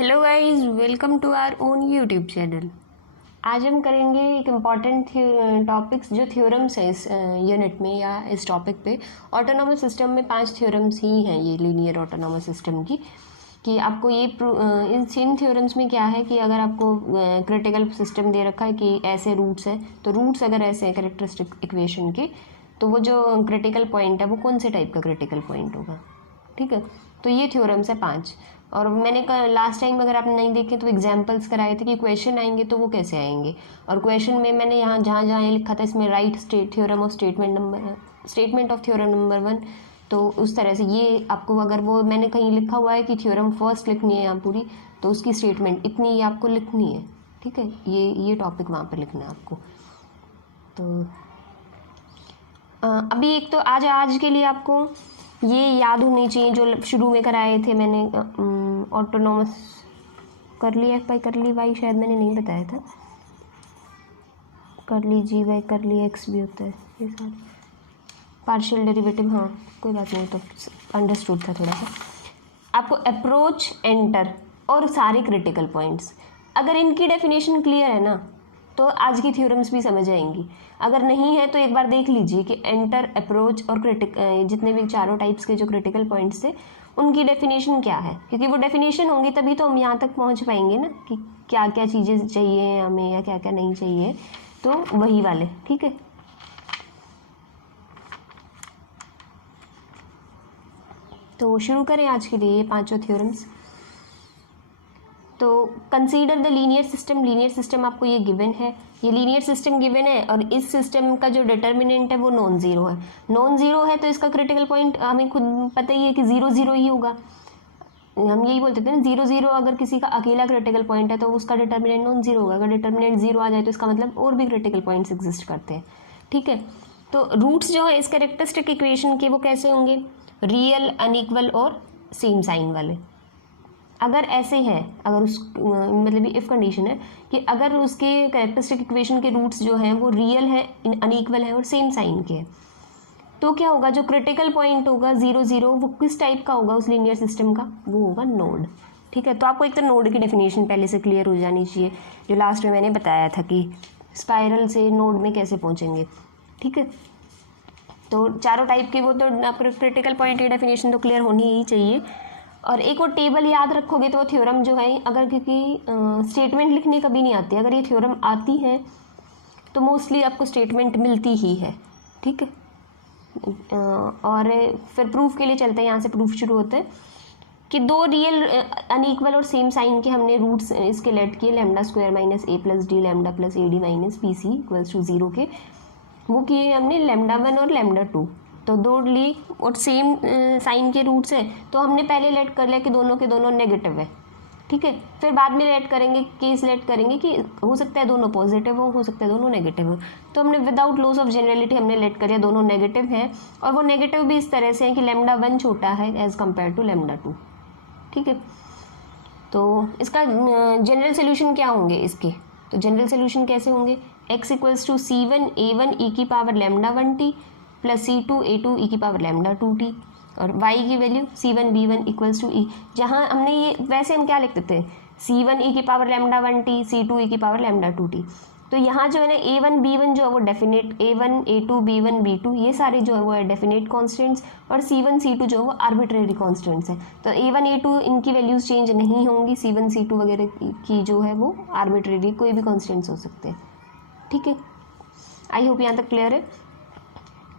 Hello guys, welcome to our own YouTube channel. आज हम करेंगे एक इम्पॉर्टेंट टॉपिक्स जो थ्योरम्स हैं इस यूनिट में या इस टॉपिक पे। ऑटोनॉमस सिस्टम में 5 थ्योरम्स ही हैं ये लीनियर ऑटोनॉमस सिस्टम की। कि आपको ये इन थ्योरम्स में क्या है कि अगर आपको क्रिटिकल सिस्टम दे रखा है कि ऐसे रूट्स हैं, तो रूट्स अगर ऐसे हैं कैरेक्टरिस्टिक इक्वेशन के, तो वो जो क्रिटिकल पॉइंट है वो कौन से टाइप का क्रिटिकल पॉइंट होगा। ठीक है, तो ये थ्योरम्स है 5। और मैंने लास्ट टाइम अगर आपने नहीं देखे तो एग्जांपल्स कराए थे कि क्वेश्चन आएंगे तो वो कैसे आएंगे। और क्वेश्चन में मैंने यहाँ जहाँ जहाँ ये लिखा था इसमें right theorem of statement of theorem number 1, तो उस तरह से ये आपको अगर वो मैंने कहीं लिखा हुआ है कि थ्योरम फर्स्ट लिखनी है यहाँ पूरी, तो उसकी स्टेटमेंट इतनी ही आपको लिखनी है। ठीक है, ये टॉपिक वहाँ पर लिखना है आपको। तो अभी एक तो आज के लिए आपको ये याद होनी चाहिए जो शुरू में कराए थे मैंने। ऑटोनॉमस कर ली एफ बाई कर ली वाई, शायद मैंने नहीं बताया था। कर ली जी बाई कर ली एक्स भी होता है, ये सारे पार्शियल डेरिवेटिव। हाँ कोई बात नहीं, तो अंडरस्टूड था थोड़ा सा। आपको अप्रोच, एंटर और सारे क्रिटिकल पॉइंट्स, अगर इनकी डेफिनेशन क्लियर है ना तो आज की थ्योरम्स भी समझ आएंगी। अगर नहीं है तो एक बार देख लीजिए कि एंटर, अप्रोच और जितने भी चारों टाइप्स के जो क्रिटिकल पॉइंट्स थे उनकी डेफिनेशन क्या है, क्योंकि वो डेफिनेशन होंगी तभी तो हम यहाँ तक पहुँच पाएंगे ना कि क्या क्या चीज़ें चाहिए हमें या क्या क्या नहीं चाहिए, तो वही वाले। ठीक है, तो शुरू करें आज के लिए ये 5 थ्योरम्स। तो consider the linear system. Linear system आपको ये गिवन है, ये लीनियर सिस्टम गिवन है और इस सिस्टम का जो डिटर्मिनेंट है वो नॉन जीरो है। नॉन जीरो है तो इसका क्रिटिकल पॉइंट हमें खुद पता ही है कि 0 0 ही होगा। हम यही बोलते थे ना, 0 0 अगर किसी का अकेला क्रिटिकल पॉइंट है तो उसका डिटर्मिनेंट नॉन जीरो होगा। अगर डिटर्मिनेंट 0 आ जाए तो इसका मतलब और भी क्रिटिकल पॉइंट्स एग्जिस्ट करते हैं। ठीक है, तो रूट्स जो है इस कैरेक्टरिस्टिक इक्वेशन के वो कैसे होंगे, रियल, अनइक्वल और सेम साइन वाले। अगर ऐसे है, अगर उस मतलब इफ कंडीशन है कि अगर उसके कैरेक्टरिस्टिक इक्वेशन के रूट्स जो हैं वो रियल है, अनइक्वल है और सेम साइन के हैं, तो क्या होगा, जो क्रिटिकल पॉइंट होगा 0 0 वो किस टाइप का होगा उस लीनियर सिस्टम का, वो होगा नोड। ठीक है, तो आपको एक तो नोड की डेफिनेशन पहले से क्लियर हो जानी चाहिए, जो लास्ट में मैंने बताया था कि स्पाइरल से नोड में कैसे पहुँचेंगे। ठीक है, तो चारों टाइप के वो तो क्रिटिकल पॉइंट की डेफिनेशन तो क्लियर होनी ही चाहिए। और एक वो टेबल याद रखोगे तो वो थ्योरम जो है, अगर क्योंकि स्टेटमेंट लिखनी कभी नहीं आती, अगर ये थ्योरम आती है तो मोस्टली आपको स्टेटमेंट मिलती ही है। ठीक है, और फिर प्रूफ के लिए चलते हैं। यहाँ से प्रूफ शुरू होते हैं कि दो रियल अनइक्वल और सेम साइन के हमने रूट्स इसके लेट किए, lambda square minus A plus D lambda plus A D minus B C equals to 0 के, वो किए हमने लैम्डा 1 और लैम्डा 2। तो दो ली और सेम साइन के रूट्स हैं, तो हमने पहले लेट कर लिया कि दोनों के दोनों नेगेटिव है। ठीक है, फिर बाद में लेट करेंगे, केस लेट करेंगे कि हो सकता है दोनों पॉजिटिव हो सकता है दोनों नेगेटिव हो। तो हमने विदाउट लॉस ऑफ जनरलिटी हमने लेट कर लिया दोनों नेगेटिव हैं, और वो नेगेटिव भी इस तरह से है कि लैम्डा 1 छोटा है एज कम्पेयर टू लैम्डा 2। ठीक है, तो इसका जनरल सोल्यूशन क्या होंगे इसके, तो जनरल सोल्यूशन कैसे होंगे, x equals to C1 A1 e की power lambda 1t plus C2 A2 e की पावर लैम्डा 2t, और y की value C1 B1 equals to e। जहाँ हमने ये वैसे हम क्या लिखते थे, C1 e की power lambda 1t C2 e की पावर लैम्डा 2t। तो यहाँ जो है ना A1 B1 जो है वो definite, A1 A2 B1 B2 ये सारे जो है वो है डेफिनेट कॉन्स्टेंट्स, और C1 C2 जो है वो आर्बिट्रेरी कॉन्स्टेंट्स हैं। तो A1 A2 इनकी वैल्यूज चेंज नहीं होंगी, C1 C2 वगैरह की जो है वो आर्बिट्रेरी कोई भी कॉन्स्टेंट्स हो सकते हैं। ठीक है, आई होप यहाँ तक क्लियर है।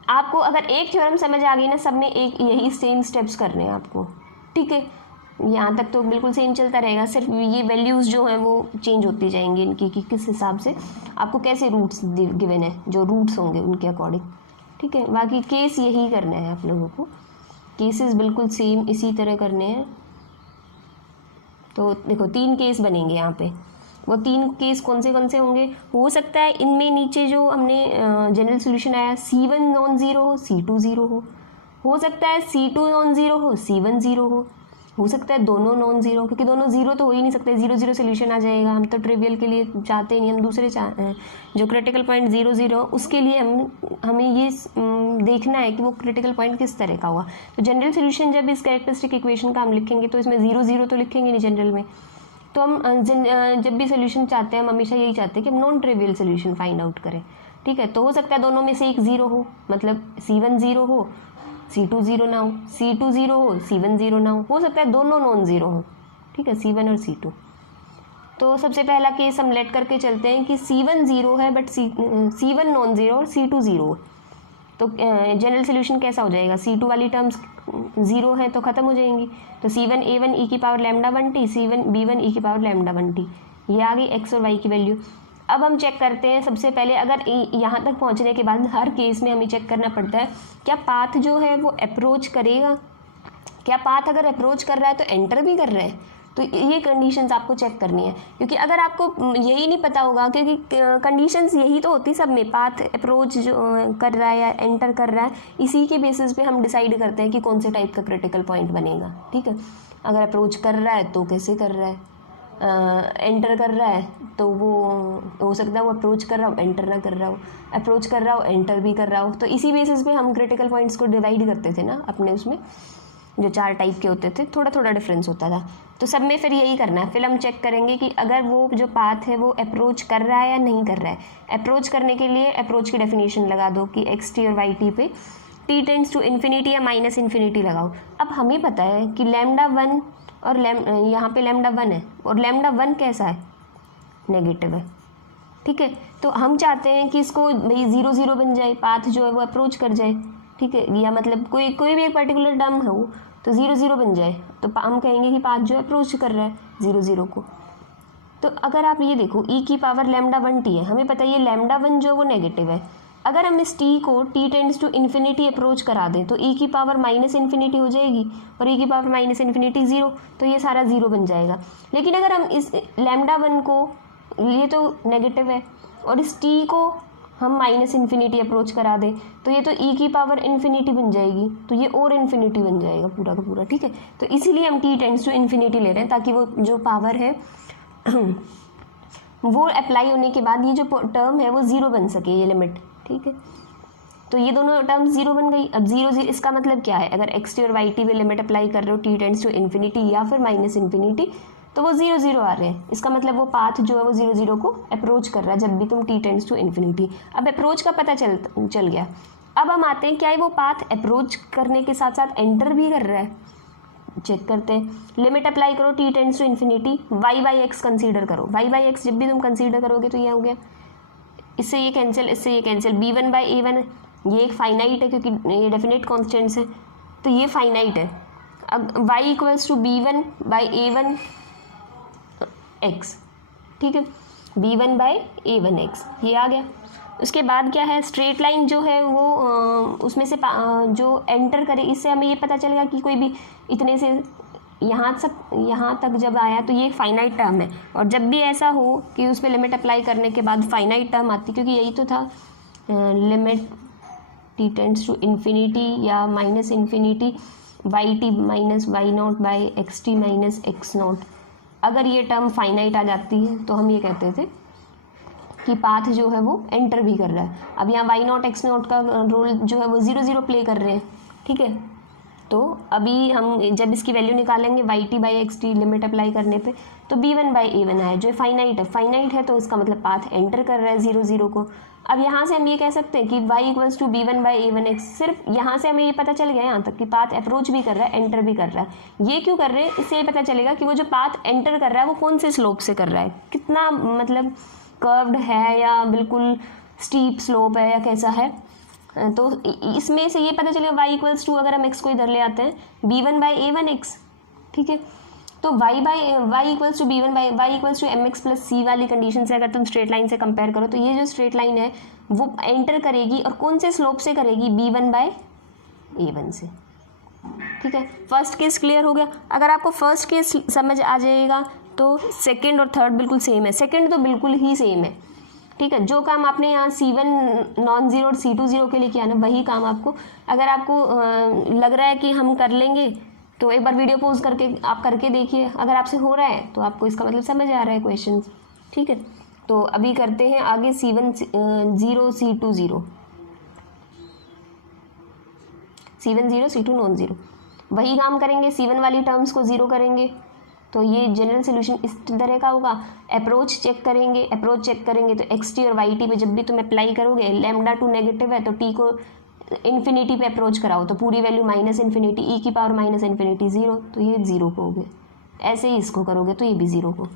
आपको अगर एक थ्योरम समझ आ गई ना, सब में एक यही सेम स्टेप्स करने हैं आपको। ठीक है, यहाँ तक तो बिल्कुल सेम चलता रहेगा, सिर्फ ये वैल्यूज़ जो हैं वो चेंज होती जाएंगी इनकी कि किस हिसाब से आपको कैसे रूट्स गिवन है, जो रूट्स होंगे उनके अकॉर्डिंग। ठीक है, बाकी केस यही करना है आप लोगों को, केसेस बिल्कुल सेम इसी तरह करने हैं। तो देखो 3 केस बनेंगे यहाँ पे, वो 3 केस कौन से होंगे, हो सकता है इनमें नीचे जो हमने जनरल सोल्यूशन आया C1 नॉन ज़ीरो हो C2 ज़ीरो हो सकता है C2 नॉन ज़ीरो हो C1 ज़ीरो हो सकता है दोनों नॉन ज़ीरो, क्योंकि दोनों ज़ीरो तो हो ही नहीं सकते, 0 0 सोल्यूशन आ जाएगा। हम तो ट्रिवियल के लिए चाहते नहीं, हम दूसरे जो क्रिटिकल पॉइंट 0 0 उसके लिए हमें ये देखना है कि वो क्रिटिकल पॉइंट किस तरह का हुआ। तो जनरल सोल्यूशन जब इस कैरेक्टरिस्टिक इक्वेशन का हम लिखेंगे तो इसमें 0 0 तो लिखेंगे नहीं जनरल में, तो हम जब भी सोल्यूशन चाहते हैं हम हमेशा यही चाहते हैं कि हम non trivial solution find out करें, ठीक है। तो हो सकता है दोनों में से एक ज़ीरो हो, मतलब C1 ज़ीरो हो, C2 ज़ीरो ना हो, C2 ज़ीरो हो, C1 ज़ीरो ना हो सकता है दोनों नॉन ज़ीरो हो, ठीक है, C1 और C2। तो सबसे पहला केस हम लेट करके चलते हैं कि C1 ज़ीरो है बट C1 नॉन ज़ीरो और C2 ज़ीरो हो। तो जनरल सोल्यूशन कैसा हो जाएगा, C2 वाली टर्म्स ज़ीरो हैं तो ख़त्म हो जाएंगी। तो C1 A1 e की power lambda 1t, C1 B1 e की पावर लैम्डा 1t, ये आ गई x और y की वैल्यू। अब हम चेक करते हैं सबसे पहले, अगर यहाँ तक पहुँचने के बाद हर केस में हमें चेक करना पड़ता है क्या पाथ जो है वो अप्रोच करेगा, क्या पाथ अगर अप्रोच कर रहा है तो एंटर भी कर रहा है। तो ये कंडीशंस आपको चेक करनी है, क्योंकि अगर आपको यही नहीं पता होगा, क्योंकि कंडीशंस यही तो होती सब में, पाथ अप्रोच जो कर रहा है या एंटर कर रहा है, इसी के बेसिस पे हम डिसाइड करते हैं कि कौन से टाइप का क्रिटिकल पॉइंट बनेगा, ठीक है। अगर अप्रोच कर रहा है तो कैसे कर रहा है, एंटर कर रहा है तो वो हो सकता है वो अप्रोच कर रहा हो एंटर ना कर रहा हो, अप्रोच कर रहा हो एंटर भी कर रहा हो। तो इसी बेसिस पे हम क्रिटिकल पॉइंट्स को डिवाइड करते थे ना अपने उसमें, जो 4 टाइप के होते थे, थोड़ा थोड़ा डिफरेंस होता था। तो सब में फिर यही करना है, फिर हम चेक करेंगे कि अगर वो जो पाथ है वो अप्रोच कर रहा है या नहीं कर रहा है। अप्रोच करने के लिए अप्रोच की डेफिनेशन लगा दो कि x t और y t पे t टेंड्स टू इन्फिनिटी या माइनस इन्फिनिटी लगाओ। अब हमें पता है कि लैम्डा 1 और यहाँ पे लैम्डा 1 है और लैम्डा 1 कैसा है, नेगेटिव है, ठीक है। तो हम चाहते हैं कि इसको भाई 0 0 बन जाए, पाथ जो है वो अप्रोच कर जाए, ठीक है, या मतलब कोई भी एक पर्टिकुलर टर्म हो तो 0 0 बन जाए, तो हम कहेंगे कि पाथ जो है अप्रोच कर रहा है 0 0 को। तो अगर आप ये देखो e की पावर लैम्डा 1 t है, हमें पता है ये लैम्डा 1 जो वो नेगेटिव है। अगर हम इस t को t tends to infinity approach करा दें तो e की पावर माइनस इन्फिनिटी हो जाएगी और e की पावर माइनस इन्फिनिटी 0, तो ये सारा 0 बन जाएगा। लेकिन अगर हम इस लैम्डा 1 को, ये तो नेगेटिव है, और इस t को हम माइनस इन्फिनिटी अप्रोच करा दें तो ये तो e की पावर इन्फिनिटी बन जाएगी, तो ये और इन्फिनिटी बन जाएगा पूरा का पूरा, ठीक है। तो इसीलिए हम t टेंड्स टू इन्फिनिटी ले रहे हैं ताकि वो जो पावर है वो अप्लाई होने के बाद ये जो टर्म है वो 0 बन सके, ये लिमिट, ठीक है। तो ये दोनों टर्म 0 बन गई। अब 0 0 इसका मतलब क्या है, अगर x t और y t पे लिमिट अप्लाई कर रहे हो t टेंड्स टू इन्फिनिटी या फिर माइनस इन्फिनिटी, तो वो 0 0 आ रहे हैं। इसका मतलब वो पाथ जो है वो 0 0 को अप्रोच कर रहा है जब भी तुम t टेंड्स टू इन्फिनिटी। अब अप्रोच का पता चल गया। अब हम आते हैं क्या वो पाथ अप्रोच करने के साथ साथ एंटर भी कर रहा है, चेक करते हैं। लिमिट अप्लाई करो t tends to infinity, y by X consider करो, y बाई एक्स जब भी तुम कंसीडर करोगे तो ये हो गया, इससे ये कैंसिल, इससे ये कैंसिल, b1 बाई a1, ये एक फाइनाइट है क्योंकि ये डेफिनेट कॉन्स्टेंट्स है, तो ये फाइनाइट है। अब y equals to b1 by a1 x, ठीक है, b1 बाई a1 x, ये आ गया। उसके बाद क्या है, स्ट्रेट लाइन जो है वो उसमें से जो एंटर करे, इससे हमें ये पता चलेगा कि कोई भी इतने से यहाँ तक जब आया तो ये फाइनाइट टर्म है। और जब भी ऐसा हो कि उस पर लिमिट अप्लाई करने के बाद फाइनाइट टर्म आती, क्योंकि यही तो था limit t tends to infinity या minus infinity y T minus why not by x T minus x not, अगर ये टर्म फाइनाइट आ जाती है तो हम ये कहते थे कि पाथ जो है वो एंटर भी कर रहा है। अब यहाँ वाई नॉट एक्स नॉट का रोल जो है वो 0 0 प्ले कर रहे हैं, ठीक है। तो अभी हम जब इसकी वैल्यू निकालेंगे Y T by x T limit apply करने पे, तो b1 बाई a1 आए जो फाइनाइट है तो इसका मतलब पाथ एंटर कर रहा है 0 0 को। अब यहाँ से हम ये कह सकते हैं कि y equals to b1 by a1 x, सिर्फ यहाँ से हमें ये पता चल गया यहाँ तक कि पाथ अप्रोच भी कर रहा है एंटर भी कर रहा है। ये क्यों कर रहे हैं, इससे ये पता चलेगा कि वो जो पाथ एंटर कर रहा है वो कौन से स्लोप से कर रहा है, कितना मतलब कर्व्ड है या बिल्कुल स्टीप स्लोप है या कैसा है। तो इसमें से ये पता चलेगा y इक्वल्स टू, अगर हम x को इधर ले आते हैं, b1 बाई a1 x, ठीक है। तो y equals to b1 by y equals to mx plus c वाली कंडीशन से अगर तुम स्ट्रेट लाइन से कंपेयर करो तो ये जो स्ट्रेट लाइन है वो एंटर करेगी और कौन से स्लोप से करेगी, b1 बाई a1 से, ठीक है। फर्स्ट केस क्लियर हो गया। अगर आपको फर्स्ट केस समझ आ जाएगा तो सेकेंड और थर्ड बिल्कुल सेम है, सेकेंड तो बिल्कुल ही सेम है, ठीक है। जो काम आपने यहाँ C1 नॉन ज़ीरो और C2 ज़ीरो के लिए किया ना, वही काम आपको, अगर आपको लग रहा है कि हम कर लेंगे तो एक बार वीडियो पॉज करके आप करके देखिए, अगर आपसे हो रहा है तो आपको इसका मतलब समझ आ रहा है क्वेश्चन, ठीक है। तो अभी करते हैं आगे C1 zero C2 zero, C1 zero C2 non zero, वही काम करेंगे, C1 वाली टर्म्स को ज़ीरो करेंगे तो ये जनरल सोल्यूशन इस तरह का होगा। अप्रोच चेक करेंगे तो एक्स टी और वाई टी पे जब भी तुम अप्लाई करोगे, लैम्डा टू नेगेटिव है तो टी को इन्फिनिटी पे अप्रोच कराओ तो पूरी वैल्यू माइनस इन्फिनिटी ई की पावर माइनस इन्फिनिटी 0, तो ये 0 को हो गए। ऐसे ही इसको करोगे तो ये भी 0 को।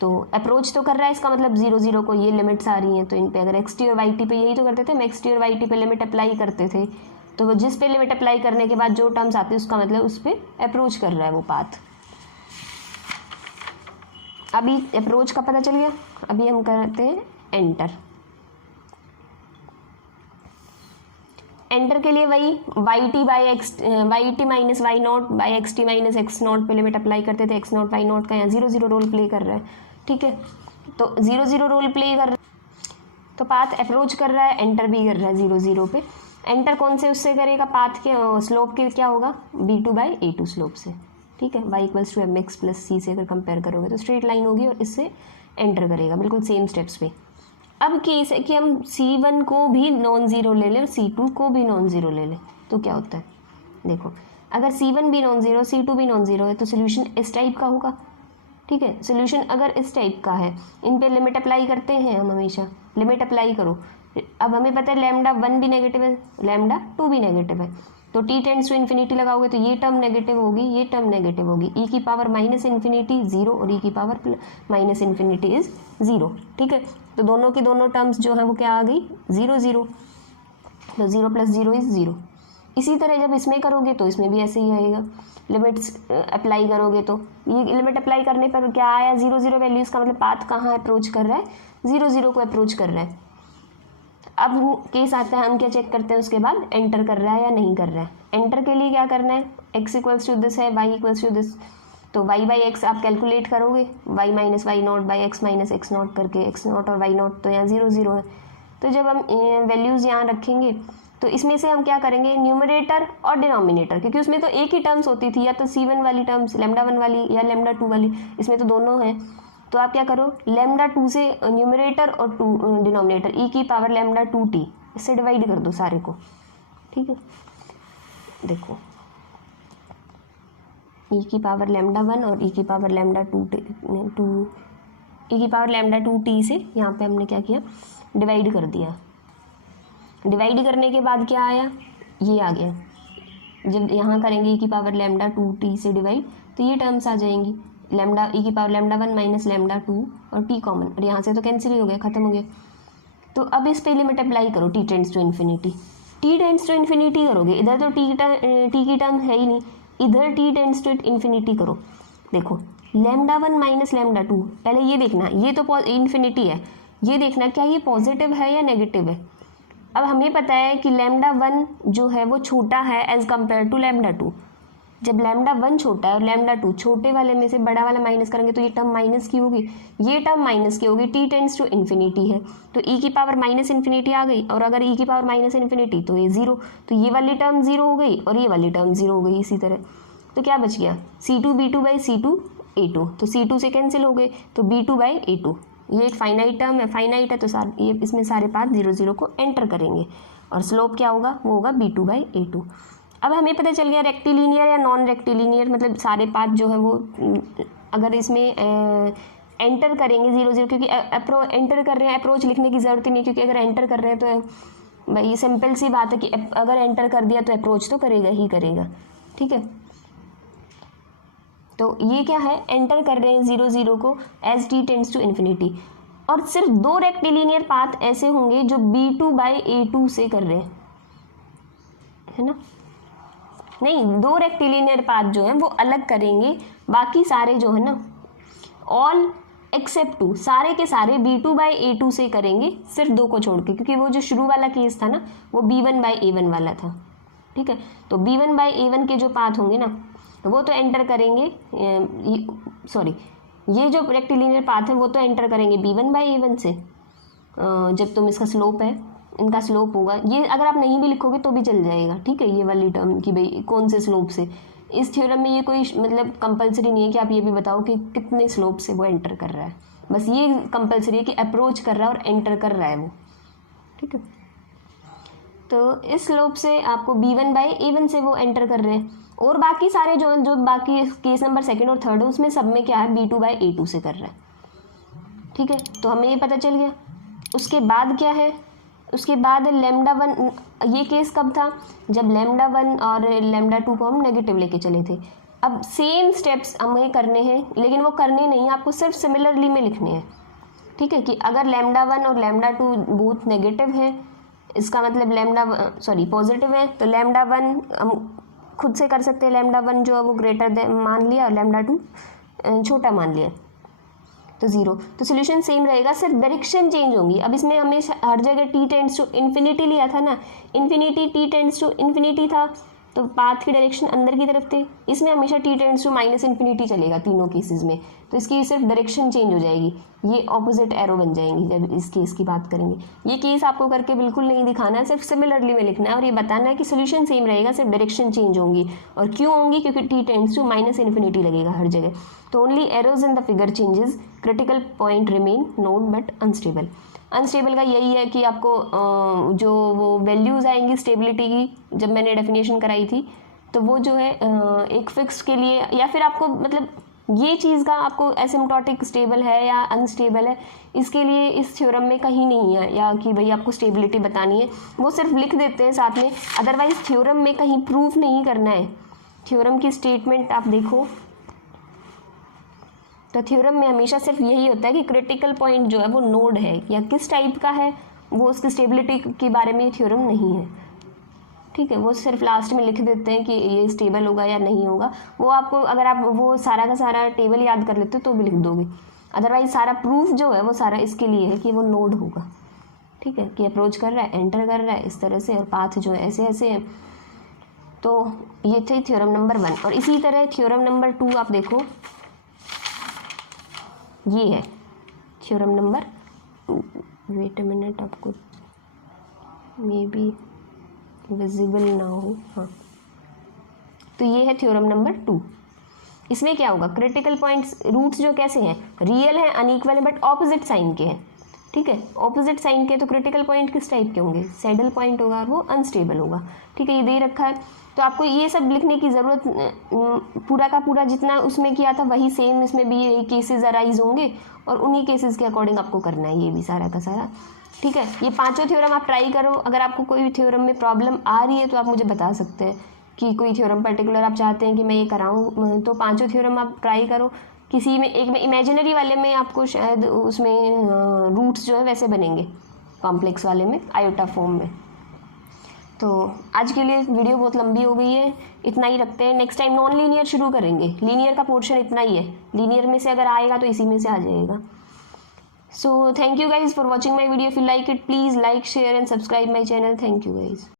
तो अप्रोच तो कर रहा है, इसका मतलब 0 0 को ये लिमिट्स आ रही हैं, तो इन पे अगर एक्स टी और वाई टी पे यही तो करते थे हम, एक्स टी और वाई टी पे लिमिट अप्लाई करते थे, तो वो जिस पे लिमिट अप्लाई करने के बाद जो टर्म्स आते हैं उसका मतलब उस पर अप्रोच कर रहा है वो पाथ। अभी अप्रोच का पता चल गया। अभी हम करते हैं एंटर। एंटर के लिए वही Y T minus why not by x T minus x naught पे लिमिट अप्लाई करते थे। एक्स नॉट वाई नॉट का यहाँ 0 0 रोल प्ले कर रहा है, ठीक है, तो 0 0 रोल प्ले कर रहा है, तो पाथ अप्रोच कर रहा है, एंटर भी कर रहा है 0 0 पे। एंटर कौन से उससे करेगा, पाथ के स्लोप के क्या होगा, b2/a2 स्लोप से, ठीक है, y equals to m x plus c से अगर कंपेयर करोगे तो स्ट्रेट लाइन होगी और इससे एंटर करेगा बिल्कुल सेम स्टेप्स पे। अब केस है कि हम C1 को भी नॉन ज़ीरो ले लें और C2 को भी नॉन ज़ीरो ले लें, तो क्या होता है, देखो अगर C1 भी नॉन ज़ीरो C2 भी नॉन ज़ीरो है तो सोल्यूशन इस टाइप का होगा, ठीक है। सोल्यूशन अगर इस टाइप का है, इन पे लिमिट अप्लाई करते हैं हम हमेशा, लिमिट अप्लाई करो। अब हमें पता है लैम्डा 1 भी नेगेटिव है, लैम्डा 2 भी नेगेटिव है, तो t टेंड्स टू इन्फिनिटी लगाओगे तो ये टर्म नेगेटिव होगी, ये टर्म नेगेटिव होगी, e की पावर माइनस इन्फिनिटी 0 और e की पावर माइनस इन्फिनिटी इज 0, ठीक है। तो दोनों की दोनों टर्म्स जो है वो क्या आ गई 0 0, तो 0 + 0 इज 0। इसी तरह जब इसमें करोगे तो इसमें भी ऐसे ही आएगा, लिमिट्स अप्लाई करोगे तो ये लिमिट अप्लाई करने पर क्या आया 0 0 वैल्यू, इसका मतलब पाथ कहाँ अप्रोच कर रहा है, 0 0 को अप्रोच कर रहा है। अब केस आता है हम क्या चेक करते हैं उसके बाद, एंटर कर रहा है या नहीं कर रहा है। एंटर के लिए क्या करना है, x इक्वल्स टू दिस है, y इक्वल्स टू दिस, तो y बाई एक्स आप कैलकुलेट करोगे, y minus why not by X minus x naught करके, x नॉट और y नॉट तो यहाँ 0 0 है। तो जब हम वैल्यूज़ यहाँ रखेंगे तो इसमें से हम क्या करेंगे, न्यूमरेटर और डिनोमिनेटर, क्योंकि उसमें तो एक ही टर्म्स होती थी, या तो C1 वाली टर्म्स लैम्डा 1 वाली या लैम्डा 2 वाली, इसमें तो दोनों हैं। तो आप क्या करो, लैम्डा 2 से न्यूमरेटर और 2 डिनोमिनेटर e की पावर लैम्डा 2t इससे डिवाइड कर दो सारे को, ठीक है। देखो e की पावर लैम्डा 1 और e की पावर लैम्डा 2 e की पावर लैम्डा 2t से यहाँ पे हमने क्या किया, डिवाइड कर दिया। डिवाइड करने के बाद क्या आया, ये आ गया। जब यहाँ करेंगे e की पावर लैम्डा 2t से डिवाइड तो ये टर्म्स आ जाएंगी, लैम्डा e की पावर लैम्डा 1 माइनस लैम्डा 2 और t कॉमन, और यहाँ से तो कैंसिल ही हो गया, खत्म हो गया। तो अब इस पे लिमिट अप्लाई करो, t tends to infinity, t tends to infinity करोगे, इधर तो t की टर्म है ही नहीं, इधर t टेंड्स टू इन्फिनिटी करो। देखो लैम्डा 1 माइनस लैम्डा 2, पहले ये देखना, ये तो इन्फिनिटी है, ये देखना क्या ये पॉजिटिव है या नेगेटिव है। अब हमें पता है कि लैम्डा 1 जो है वो छोटा है एज कम्पेयर टू लैम्डा 2। जब लैम्डा 1 छोटा है और लैम्डा 2 छोटे वाले में से बड़ा वाला माइनस करेंगे तो ये टर्म माइनस की होगी, ये टर्म माइनस की होगी, t टेंड्स टू इन्फिनिटी है तो e की पावर माइनस इन्फिनिटी आ गई, और अगर e की पावर माइनस इन्फिनिटी तो ये 0, तो ये वाली टर्म 0 हो गई और ये वाली टर्म 0 हो गई। इसी तरह तो क्या बच गया, C2b2/C2 a2, तो C2 से कैंसिल हो गए तो b2/a2, ये एक फाइनाइट टर्म है, फाइनाइट है तो ये इसमें सारे पाथ 0 0 को एंटर करेंगे और स्लोप क्या होगा, वो होगा b2/a2। अब हमें पता चल गया रेक्टिलीनियर या नॉन रेक्टिलीनियर, मतलब सारे पाथ जो है वो अगर इसमें एंटर करेंगे 0 0, क्योंकि एंटर कर रहे हैं, अप्रोच लिखने की ज़रूरत ही नहीं, क्योंकि अगर एंटर कर रहे हैं तो भाई सिंपल सी बात है कि अगर एंटर कर दिया तो अप्रोच तो करेगा ही करेगा, ठीक है। तो ये क्या है, एंटर कर रहे हैं 0 0 को as t tends to infinity, और सिर्फ 2 रेक्टिलीनियर पाथ ऐसे होंगे जो b2/a2 से कर रहे हैं, है ना, नहीं 2 रेक्टिलीनियर पाथ जो हैं वो अलग करेंगे, बाकी सारे जो है ना ऑल एक्सेप्ट 2 सारे के सारे b2/a2 से करेंगे, सिर्फ 2 को छोड़ के, क्योंकि वो जो शुरू वाला केस था ना वो b1/a1 वाला था, ठीक है। तो b1/a1 के जो पाथ होंगे ना वो तो एंटर करेंगे, सॉरी ये जो रेक्टिलीनियर पाथ है वो तो एंटर करेंगे b1/a1 से, जब तुम इसका स्लोप है, इनका स्लोप होगा, ये अगर आप नहीं भी लिखोगे तो भी चल जाएगा, ठीक है, ये वाली टर्म कि भाई कौन से स्लोप से। इस थ्योरम में ये कोई मतलब कंपलसरी नहीं है कि आप ये भी बताओ कि कितने स्लोप से वो एंटर कर रहा है, बस ये कंपलसरी है कि अप्रोच कर रहा है और एंटर कर रहा है वो, ठीक है। तो इस स्लोप से आपको b1/a1 से वो एंटर कर रहे हैं, और बाकी सारे जो बाकी केस नंबर सेकंड और थर्ड है उसमें सब में क्या है, B2/A2 से कर रहा है। ठीक है, तो हमें ये पता चल गया। उसके बाद क्या है, उसके बाद λ1, ये केस कब था, जब λ1 और λ2 को हम नेगेटिव लेके चले थे। अब सेम स्टेप्स हमें करने हैं, लेकिन वो करने नहीं, आपको सिर्फ सिमिलरली में लिखने हैं। ठीक है, कि अगर λ1 और λ2 बोथ नेगेटिव है, इसका मतलब पॉजिटिव है, तो λ1 हम खुद से कर सकते हैं, λ1 जो है वो ग्रेटर मान लिया और λ2 छोटा मान लिया, तो 0। तो सोल्यूशन सेम रहेगा, सिर्फ डायरेक्शन चेंज होंगी। अब इसमें हमें हर जगह t टेंड्स टू इन्फिनिटी लिया था ना, infinity t tends to infinity था, तो पाथ की डायरेक्शन अंदर की तरफ थी। इसमें हमेशा t टेंड्स टू -∞ चलेगा तीनों केसेस में, तो इसकी सिर्फ डायरेक्शन चेंज हो जाएगी, ये ऑपोजिट एरो बन जाएंगी जब इस केस की बात करेंगे। ये केस आपको करके बिल्कुल नहीं दिखाना है, सिर्फ सिमिलरली में लिखना है और ये बताना है कि सोल्यूशन सेम रहेगा, सिर्फ डायरेक्शन चेंज होंगी। और क्यों होंगी, क्योंकि t टेंड्स टू -∞ लगेगा हर जगह। तो only arrows in the figure changes, critical point remain node but unstable. Unstable का यही है कि आपको जो वो वैल्यूज़ आएंगी स्टेबिलिटी की, जब मैंने डेफिनेशन कराई थी, तो वो जो है एक फिक्स के लिए, या फिर आपको मतलब ये चीज़ का आपको एसिम्प्टोटिक स्टेबल है या अनस्टेबल है, इसके लिए इस थ्योरम में कहीं नहीं है, या कि भाई आपको स्टेबिलिटी बतानी है, वो सिर्फ लिख देते हैं साथ में। अदरवाइज थ्योरम में कहीं प्रूफ नहीं करना है। थ्योरम की स्टेटमेंट आप देखो, तो थ्योरम में हमेशा सिर्फ यही होता है कि क्रिटिकल पॉइंट जो है वो नोड है या किस टाइप का है, वो उसकी स्टेबिलिटी के बारे में थ्योरम नहीं है। ठीक है, वो सिर्फ लास्ट में लिख देते हैं कि ये स्टेबल होगा या नहीं होगा। वो आपको, अगर आप वो सारा का सारा टेबल याद कर लेते हो तो भी लिख दोगे, अदरवाइज सारा प्रूफ जो है वो सारा इसके लिए है कि वो नोड होगा। ठीक है, कि अप्रोच कर रहा है, एंटर कर रहा है इस तरह से, और पाथ जो है ऐसे ऐसे है। तो ये थे थ्योरम नंबर 1। और इसी तरह थ्योरम नंबर 2 आप देखो, ये है theorem number 2। Wait a minute, आपको मे बी विजिबल ना हो, हाँ। तो ये है थ्योरम नंबर 2। इसमें क्या होगा, क्रिटिकल पॉइंट्स रूट्स जो कैसे हैं, रियल हैं, अनइक्वल है, बट ऑपोजिट साइन के हैं। ठीक है, ऑपोजिट साइन के, तो क्रिटिकल पॉइंट किस टाइप के होंगे, सैडल पॉइंट होगा और वो अनस्टेबल होगा। ठीक है, ये दे रखा है, तो आपको ये सब लिखने की ज़रूरत, पूरा का पूरा जितना उसमें किया था वही सेम इसमें भी यही केसेस अराइज होंगे, और उन्हीं केसेस के अकॉर्डिंग आपको करना है ये भी सारा का सारा। ठीक है, ये पांचों थ्योरम आप ट्राई करो। अगर आपको कोई भी थ्योरम में प्रॉब्लम आ रही है तो आप मुझे बता सकते हैं कि कोई थ्योरम पर्टिकुलर आप चाहते हैं कि मैं ये कराऊँ, तो पांचों थ्योरम आप ट्राई करो। किसी में एक में, इमेजिनरी वाले में आपको शायद उसमें रूट्स जो है वैसे बनेंगे, कॉम्प्लेक्स वाले में आयोटा फॉर्म में। तो आज के लिए वीडियो बहुत लंबी हो गई है, इतना ही रखते हैं। नेक्स्ट टाइम नॉन लीनियर शुरू करेंगे, लीनियर का पोर्शन इतना ही है, लीनियर में से अगर आएगा तो इसी में से आ जाएगा। So thank you guys for watching my video. If you like it, please like, share and subscribe my channel. Thank you guys.